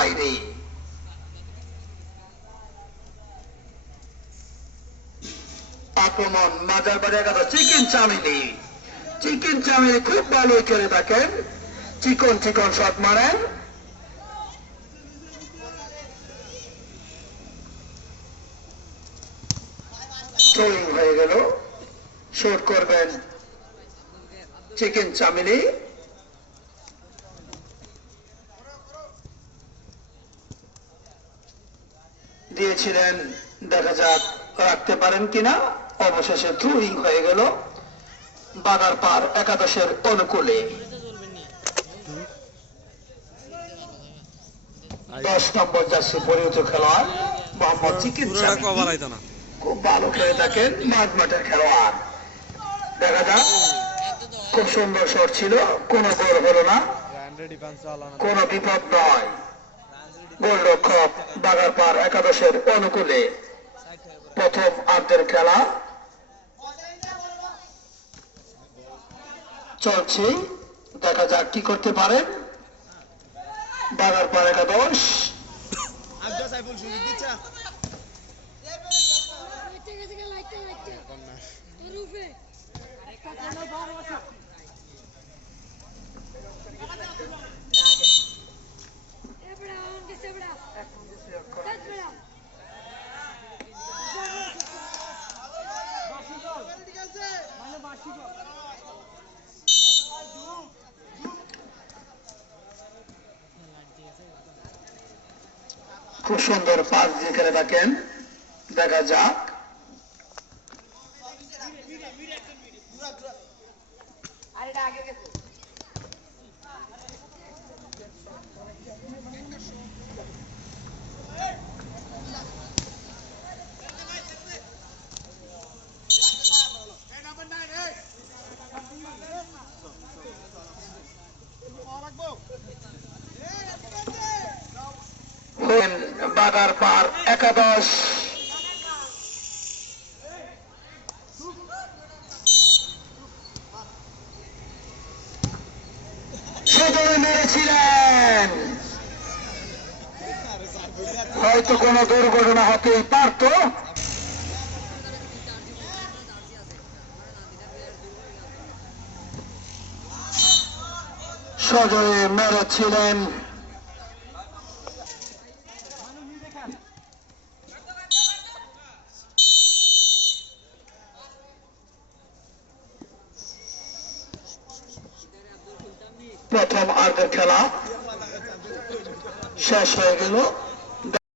বাইরে। আক্রমণ মাজার বাড়ি একাদশ চিকেন চামিলি। চিকেন চামিলি খুব ভালো খেলে থাকেন, চিকন চিকন শট মারেন। থ্রোয়িং হয়ে গেল, শট করবেন চিকেন চামিলি। দিয়েছিলেন, দেখা যাক রাখতে পারেন কিনা। অবশেষে থ্রোয়িং হয়ে গেল বাগারপাড় একাদশের অনুকূলে। 10 নম্বর জার্সি পরিহিত খেলোয়াড় মোহাম্মদ চিকেন চামিলি খুব ভালো খেলে থাকেন, মাঝ মাঠের খেলোয়াড়। দেখা যাক, খুব সুন্দর শট ছিল, কোনো গোল হলো না, কোনো বিপদ নয়। গোলরক্ষক বাগারপাড় একাদশের অনুকূলে প্রথম আর্ধের খেলা চলছে। দেখা যাক কি করতে পারেন বাগারপাড় একাদশ। খুব সুন্দর পাস দিয়ে খেলে থাকেন, দেখা যাক। বাগারপাড় একাদশ সজোরে মেরেছিলেন, হয়তো কোনো দুর্ঘটনা হতেই পারত। সজোরে মেরেছিলেন। প্রথম আর্ধের খেলা শেষ হয়ে গেল।